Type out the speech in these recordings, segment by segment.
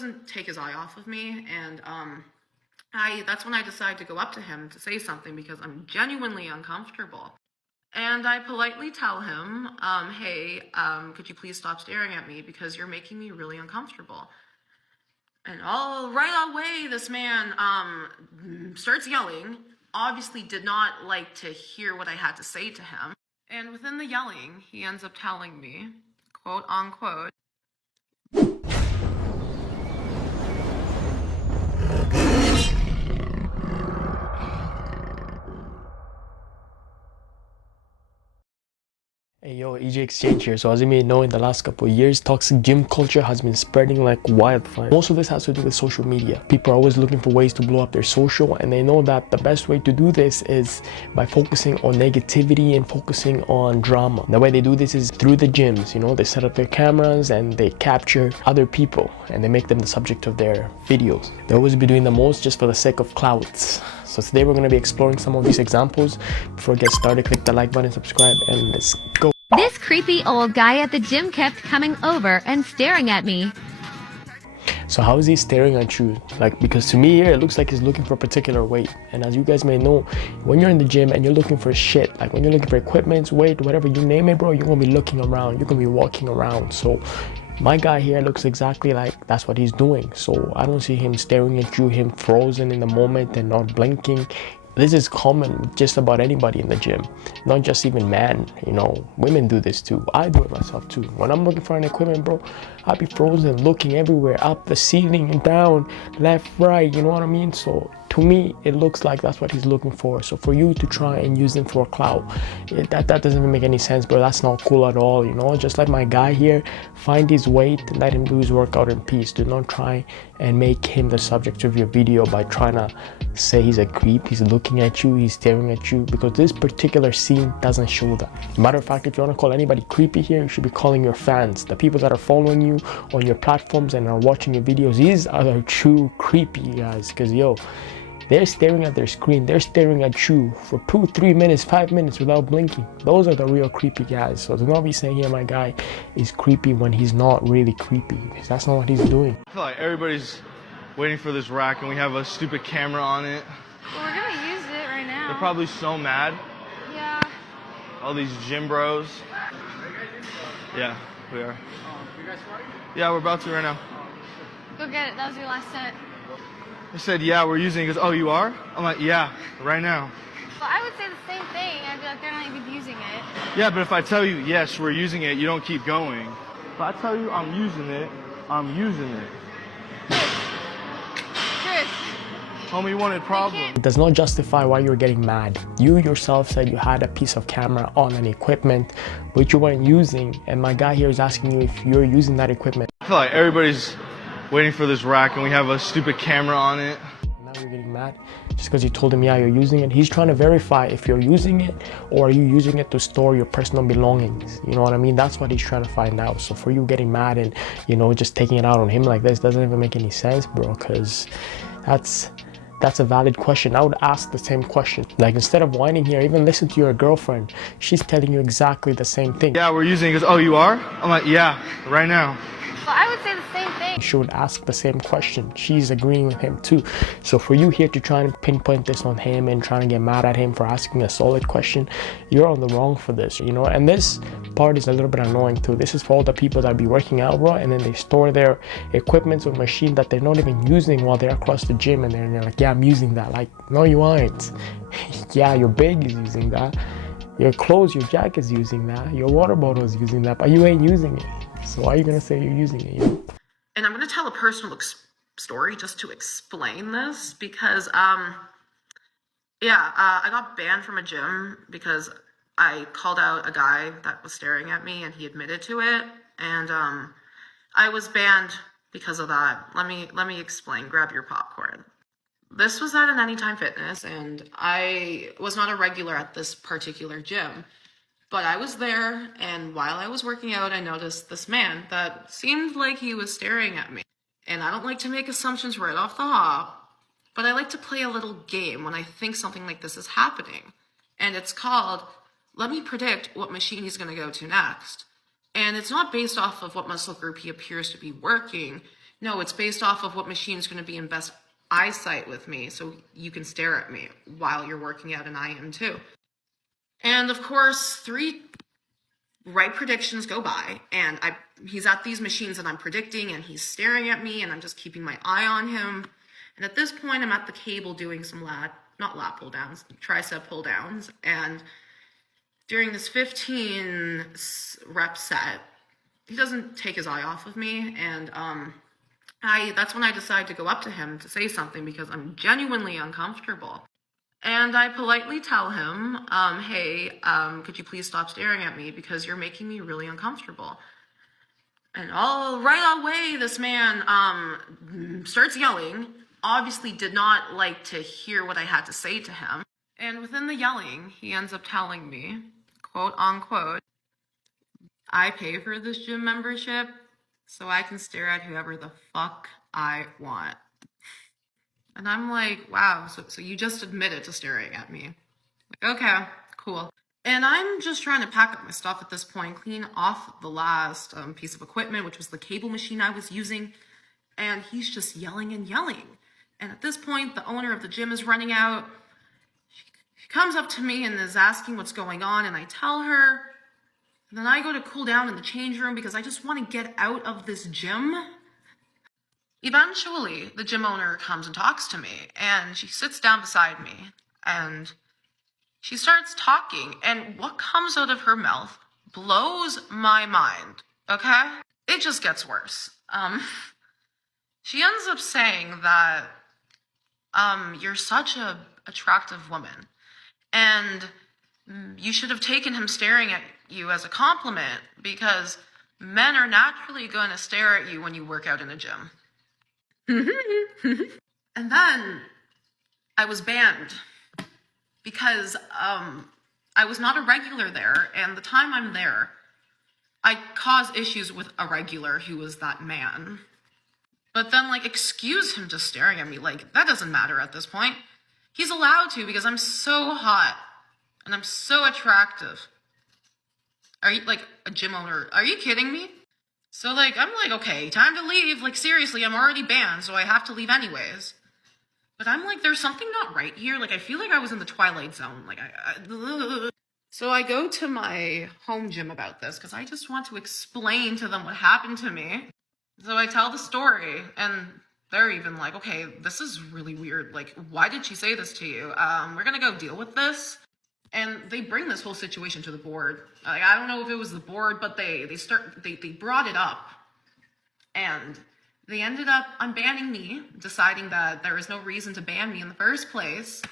doesn't take his eye off of me, and that's when I decide to go up to him to say something because I'm genuinely uncomfortable. And I politely tell him, hey, could you please stop staring at me because you're making me really uncomfortable. And right away, this man starts yelling, obviously did not like to hear what I had to say to him. And within the yelling, he ends up telling me, quote unquote, Hey yo, E.JXCHANGE here. So as you may know, in the last couple of years, toxic gym culture has been spreading like wildfire. Most of this has to do with social media. People are always looking for ways to blow up their social, and they know that the best way to do this is by focusing on negativity and focusing on drama. The way they do this is through the gyms. You know, they set up their cameras and they capture other people and they make them the subject of their videos. They always be doing the most just for the sake of clouds. So today we're going to be exploring some of these examples. Before we get started, click the like button, subscribe, and let's go. This creepy old guy at the gym kept coming over and staring at me. So how is he staring at you? Like, because to me here, it looks like he's looking for a particular weight. And as you guys may know, when you're in the gym and you're looking for shit, like when you're looking for equipment, weight, whatever you name it, bro, you're gonna be looking around, you're gonna be walking around. So my guy here looks exactly like that's what he's doing. So I don't see him staring at you, him frozen in the moment and not blinking. This is common with just about anybody in the gym, not just even men, you know, women do this too. I do it myself too. When I'm looking for an equipment, bro, I'll be frozen, looking everywhere, up the ceiling and down, left, right, you know what I mean? So to me, it looks like that's what he's looking for. So for you to try and use him for a clout, that doesn't even make any sense, bro. That's not cool at all, you know? Just like my guy here, find his weight and let him do his workout in peace. Do not try and make him the subject of your video by trying to say he's a creep, he's looking at you, he's staring at you, because this particular scene doesn't show that. Matter of fact, if you want to call anybody creepy here, you should be calling your fans, the people that are following you on your platforms and are watching your videos. These are the true creepy guys, because yo, they're staring at their screen, they're staring at you for 2, 3 minutes, 5 minutes without blinking. Those are the real creepy guys. So do not be saying, yeah, my guy is creepy when he's not really creepy, because that's not what he's doing. I feel like everybody's waiting for this rack and we have a stupid camera on it. Well, we're gonna use it right now. They're probably so mad. Yeah. All these gym bros. Yeah, we are. You guys starting? Yeah, we're about to right now. Go get it. That was your last set. I said, yeah, we're using it. He goes, oh, you are? I'm like, yeah, right now. Well, I would say the same thing. I'd be like, they're not even using it. Yeah, but if I tell you, yes, we're using it, you don't keep going. If I tell you I'm using it, I'm using it. Chris. Homie, you wanted problem. It does not justify why you're getting mad. You yourself said you had a piece of camera on an equipment which you weren't using, and my guy here is asking you if you're using that equipment. I feel like everybody's waiting for this rack and we have a stupid camera on it. Now you're getting mad just because you told him, yeah, you're using it. He's trying to verify if you're using it or are you using it to store your personal belongings. You know what I mean? That's what he's trying to find out. So for you getting mad and, you know, just taking it out on him like this doesn't even make any sense, bro, because that's a valid question. I would ask the same question. Like, instead of whining here, even listen to your girlfriend. She's telling you exactly the same thing. Yeah, we're using it. He goes, oh, you are? I'm like, yeah, right now. Well, I would say the same thing. She would ask the same question. She's agreeing with him too. So for you here to try and pinpoint this on him and trying to get mad at him for asking a solid question, you're on the wrong for this, you know? And this part is a little bit annoying too. This is for all the people that be working out, bro, and then they store their equipment or machine that they're not even using while they're across the gym, and they're like, yeah, I'm using that. Like, no, you aren't. Yeah, your bag is using that. Your clothes, your jacket is using that. Your water bottle is using that, but you ain't using it. So why are you gonna say you're using it, you know? and I'm gonna tell a personal story just to explain this because, I got banned from a gym because I called out a guy that was staring at me and he admitted to it, and I was banned because of that. Let me explain. Grab your popcorn. This was at an Anytime Fitness, and I was not a regular at this particular gym, but I was there, and while I was working out, I noticed this man that seemed like he was staring at me. And I don't like to make assumptions right off the hop, but I like to play a little game when I think something like this is happening. And it's called, let me predict what machine he's going to go to next. And it's not based off of what muscle group he appears to be working. No, it's based off of what machine's going to be in best eyesight with me, so you can stare at me while you're working out, and I am too. And of course, 3 right predictions go by, and he's at these machines that I'm predicting, and he's staring at me, and I'm just keeping my eye on him. And at this point, I'm at the cable doing some not lat pull downs, tricep pull downs, and during this 15 rep set, he doesn't take his eye off of me, and that's when I decide to go up to him to say something because I'm genuinely uncomfortable. And I politely tell him, hey, could you please stop staring at me because you're making me really uncomfortable. And right away, this man starts yelling, obviously did not like to hear what I had to say to him. And within the yelling, he ends up telling me, quote unquote, I pay for this gym membership so I can stare at whoever the fuck I want. And I'm like, wow, so you just admitted to staring at me. Like, okay, cool. And I'm just trying to pack up my stuff at this point, clean off the last piece of equipment, which was the cable machine I was using. And he's just yelling and yelling. And at this point, the owner of the gym is running out. She comes up to me and is asking what's going on, and I tell her. And then I go to cool down in the change room because I just want to get out of this gym. Eventually, the gym owner comes and talks to me, and she sits down beside me, and she starts talking, and what comes out of her mouth blows my mind, okay? It just gets worse. She ends up saying that, you're such a attractive woman, and you should have taken him staring at you as a compliment because men are naturally going to stare at you when you work out in a gym. And then I was banned because I was not a regular there, and the time I'm there, I cause issues with a regular who was that man. But then, excuse him just staring at me. That doesn't matter at this point. He's allowed to because I'm so hot and I'm so attractive. Are you, a gym owner? Are you kidding me? So, I'm okay, time to leave. Seriously, I'm already banned, so I have to leave anyways. But I'm there's something not right here. I feel like I was in the Twilight Zone. So I go to my home gym about this because I just want to explain to them what happened to me. So I tell the story, and they're even okay, this is really weird. Why did she say this to you? We're gonna go deal with this. And they bring this whole situation to the board. I don't know if it was the board, but they brought it up. And they ended up unbanning me, deciding that there was no reason to ban me in the first place.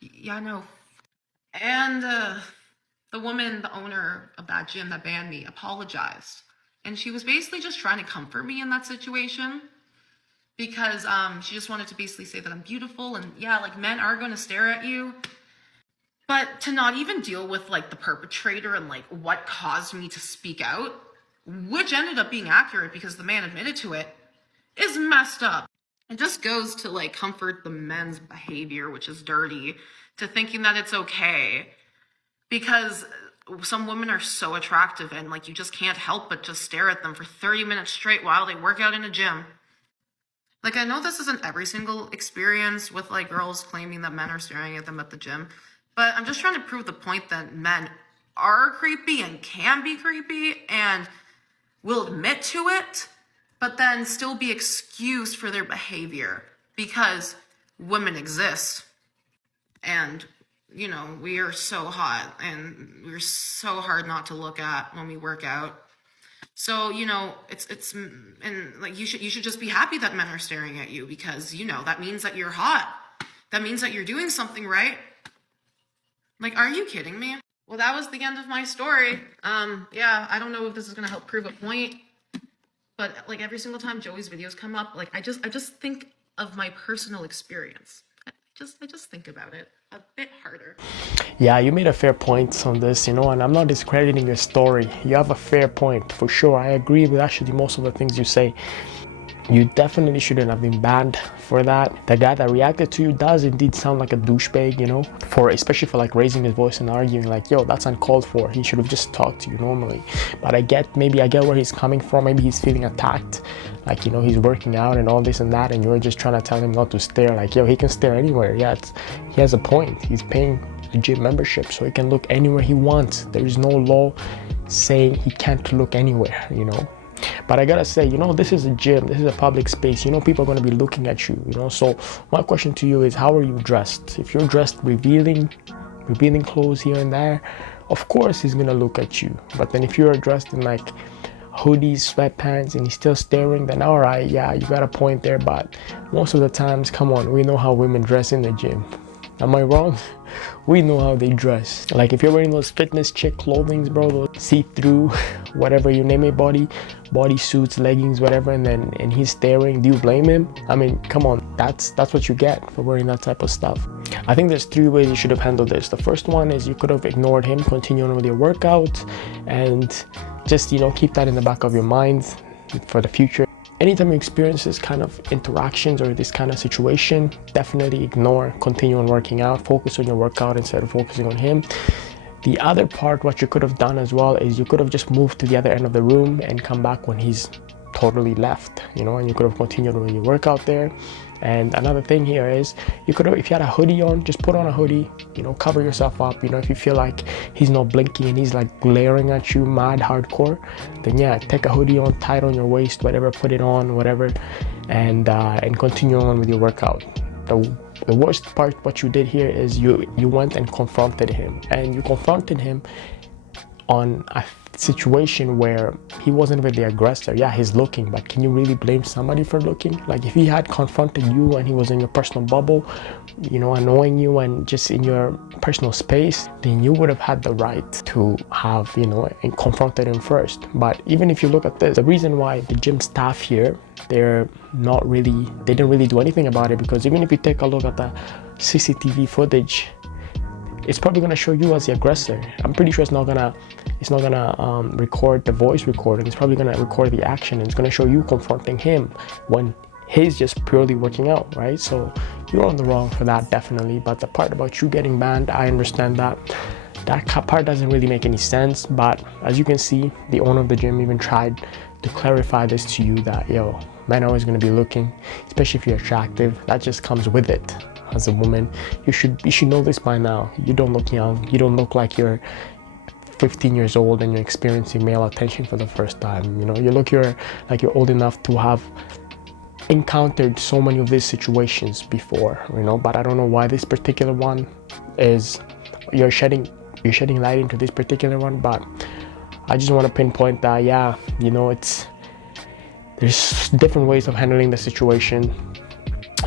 Yeah, no. And the woman, the owner of that gym that banned me, apologized. And she was basically just trying to comfort me in that situation. Because she just wanted to basically say that I'm beautiful. And yeah, men are going to stare at you. But to not even deal with the perpetrator and what caused me to speak out, which ended up being accurate because the man admitted to it, is messed up. It just goes to comfort the men's behavior, which is dirty, to thinking that it's okay. Because some women are so attractive and you just can't help but just stare at them for 30 minutes straight while they work out in a gym. I know this isn't every single experience with girls claiming that men are staring at them at the gym. But I'm just trying to prove the point that men are creepy and can be creepy and will admit to it, but then still be excused for their behavior because women exist. And, we are so hot and we're so hard not to look at when we work out. So, you should just be happy that men are staring at you because, that means that you're hot. That means that you're doing something right. Are you kidding me? Well, that was the end of my story. Yeah, I don't know if this is gonna help prove a point, but every single time Joey's videos come up, I just think of my personal experience. I just think about it a bit harder. Yeah, you made a fair point on this, and I'm not discrediting your story. You have a fair point, for sure. I agree with actually most of the things you say. You definitely shouldn't have been banned for that. The guy that reacted to you does indeed sound like a douchebag, especially for raising his voice and arguing yo, that's uncalled for. He should have just talked to you normally. But maybe I get where he's coming from. Maybe he's feeling attacked. Like, you know, he's working out and all this and that, and you're just trying to tell him not to stare. Like, yo, he can stare anywhere. Yeah, he has a point. He's paying a gym membership, so he can look anywhere he wants. There is no law saying he can't look anywhere, you know. But I gotta say, you know, this is a gym, this is a public space, you know, people are gonna be looking at you, you know. So my question to you is, how are you dressed? If you're dressed revealing clothes here and there, of course he's gonna look at you. But then if you're dressed in like hoodies, sweatpants, and he's still staring, then all right, yeah, you got a point there. But most of the times, come on, we know how women dress in the gym. Am I wrong? We know how they dress. Like, if you're wearing those fitness chick clothings, bro, those see-through, whatever you name it, body suits, leggings, whatever, and he's staring, do you blame him? I mean, come on, that's what you get for wearing that type of stuff. I think there's 3 ways you should have handled this. The first one is you could have ignored him, continued on with your workout, and just, you know, keep that in the back of your mind for the future. Anytime you experience this kind of interactions or this kind of situation, definitely ignore, continue on working out, focus on your workout instead of focusing on him. The other part, what you could have done as well, is you could have just moved to the other end of the room and come back when he's totally left, you know, and you could have continued with your workout there. And another thing here is, you could have, if you had a hoodie on, just put on a hoodie, you know, cover yourself up. You know, if you feel like he's not blinking and he's like glaring at you mad hardcore, then yeah, take a hoodie on, tie it on your waist, whatever, put it on, whatever, and continue on with your workout. The worst part, what you did here is you went and confronted him, and you confronted him on a situation where he wasn't even the aggressor. Yeah, he's looking, but can you really blame somebody for looking? Like, if he had confronted you and he was in your personal bubble, you know, annoying you and just in your personal space, then you would have had the right to have, you know, and confronted him first. But even if you look at this, the reason why the gym staff here, they didn't really do anything about it, because even if you take a look at the CCTV footage, it's probably gonna show you as the aggressor. I'm pretty sure it's not gonna record the voice recording. It's probably gonna record the action, and it's gonna show you confronting him when he's just purely working out, right? So you're on the wrong for that, definitely. But the part about you getting banned, I understand that. That part doesn't really make any sense. But as you can see, the owner of the gym even tried to clarify this to you, that, yo, men are always gonna be looking, especially if you're attractive. That just comes with it. As a woman, you should know this by now. You don't look young. You don't look like you're 15 years old and you're experiencing male attention for the first time. You know, you look like you're old enough to have encountered so many of these situations before, you know. But I don't know why this particular one is, you're shedding light into this particular one. But I just want to pinpoint that, yeah, you know, there's different ways of handling the situation.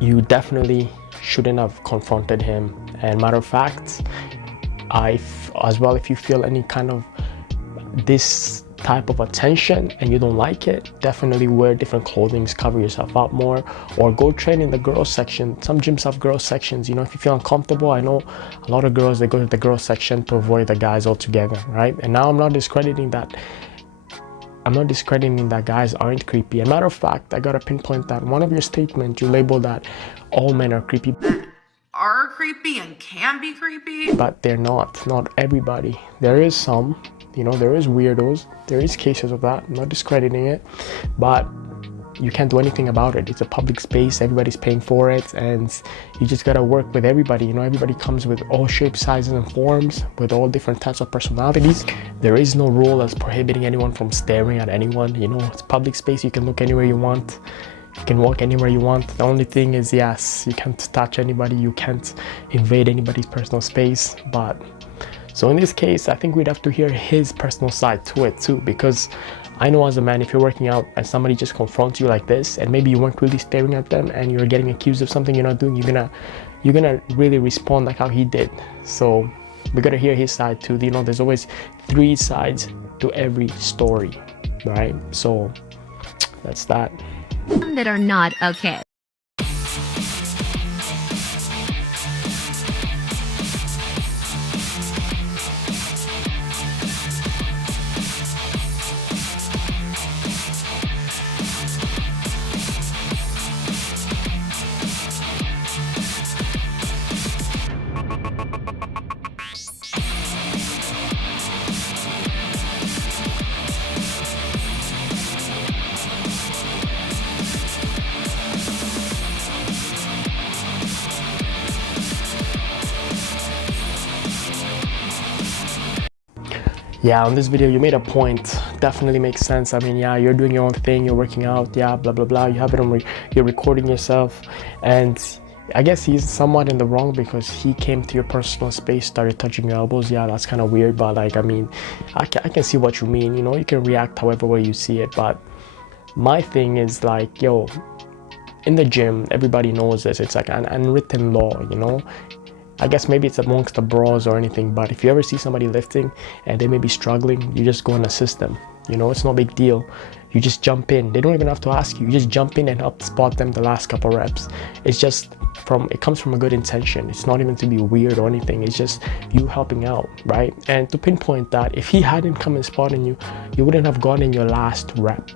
You definitely shouldn't have confronted him. And matter of fact, if you feel any kind of this type of attention and you don't like it, definitely wear different clothing, cover yourself up more, or go train in the girls section. Some gyms have girls sections, you know. If you feel uncomfortable, I know a lot of girls, they go to the girls section to avoid the guys altogether, right? And now I'm not discrediting that guys aren't creepy. As a matter of fact, I gotta pinpoint that one of your statements, you labeled that all men are creepy. Are creepy and can be creepy. But they're not everybody. There is some, you know, there is weirdos. There is cases of that. I'm not discrediting it, but you can't do anything about it. It's a public space, everybody's paying for it, and you just gotta work with everybody. You know, everybody comes with all shapes, sizes, and forms, with all different types of personalities. There is no rule that's prohibiting anyone from staring at anyone. You know, it's a public space, you can look anywhere you want, you can walk anywhere you want. The only thing is, yes, you can't touch anybody, you can't invade anybody's personal space. But so in this case, I think we'd have to hear his personal side to it too, because I know as a man, if you're working out and somebody just confronts you like this, and maybe you weren't really staring at them and you're getting accused of something you're not doing, you're gonna really respond like how he did. So we gotta hear his side too. You know, there's always 3 sides to every story, right? So that's that. That are not okay. Yeah, on this video you made a point. Definitely makes sense. I mean, yeah, you're doing your own thing, you're working out, yeah, blah blah blah, you have it on you're recording yourself, and I guess he's somewhat in the wrong because he came to your personal space, started touching your elbows. Yeah, that's kind of weird, but like, I mean, I can see what you mean, you know. You can react however way you see it, but my thing is like, yo, in the gym, everybody knows this. It's like an unwritten law, you know. I guess maybe it's amongst the bros or anything, but if you ever see somebody lifting and they may be struggling, you just go and assist them. You know, it's no big deal. You just jump in. They don't even have to ask you. You just jump in and help spot them the last couple reps. It's just it comes from a good intention. It's not even to be weird or anything. It's just you helping out, right? And to pinpoint that, if he hadn't come and spotted you, you wouldn't have gotten your last rep.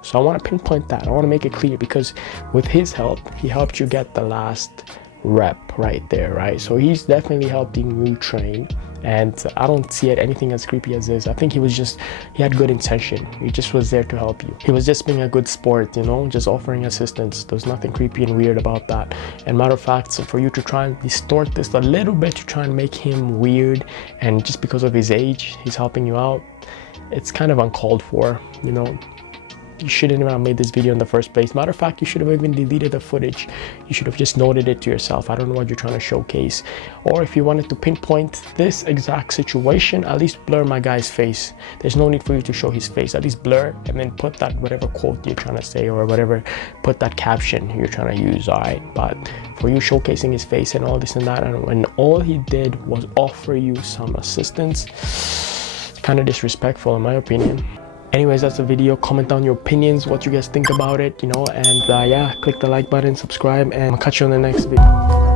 So I want to pinpoint that. I want to make it clear because with his help, he helped you get the last rep right there, right? So he's definitely helping you train, and I don't see it anything as creepy as this. I think he had good intention. He just was there to help you. He was just being a good sport, you know, just offering assistance. There's nothing creepy and weird about that. And matter of fact, so for you to try and distort this a little bit to try and make him weird, and just because of his age he's helping you out, it's kind of uncalled for, you know. You shouldn't even have made this video in the first place. Matter of fact, you should have even deleted the footage. You should have just noted it to yourself. I don't know what you're trying to showcase. Or if you wanted to pinpoint this exact situation, at least blur my guy's face. There's no need for you to show his face. At least blur and then put that whatever quote you're trying to say or whatever, put that caption you're trying to use, all right? But for you showcasing his face and all this and that, and when all he did was offer you some assistance, kind of disrespectful in my opinion. Anyways, that's the video. Comment down your opinions, what you guys think about it, you know, and yeah, click the like button, subscribe, and I'll catch you on the next video.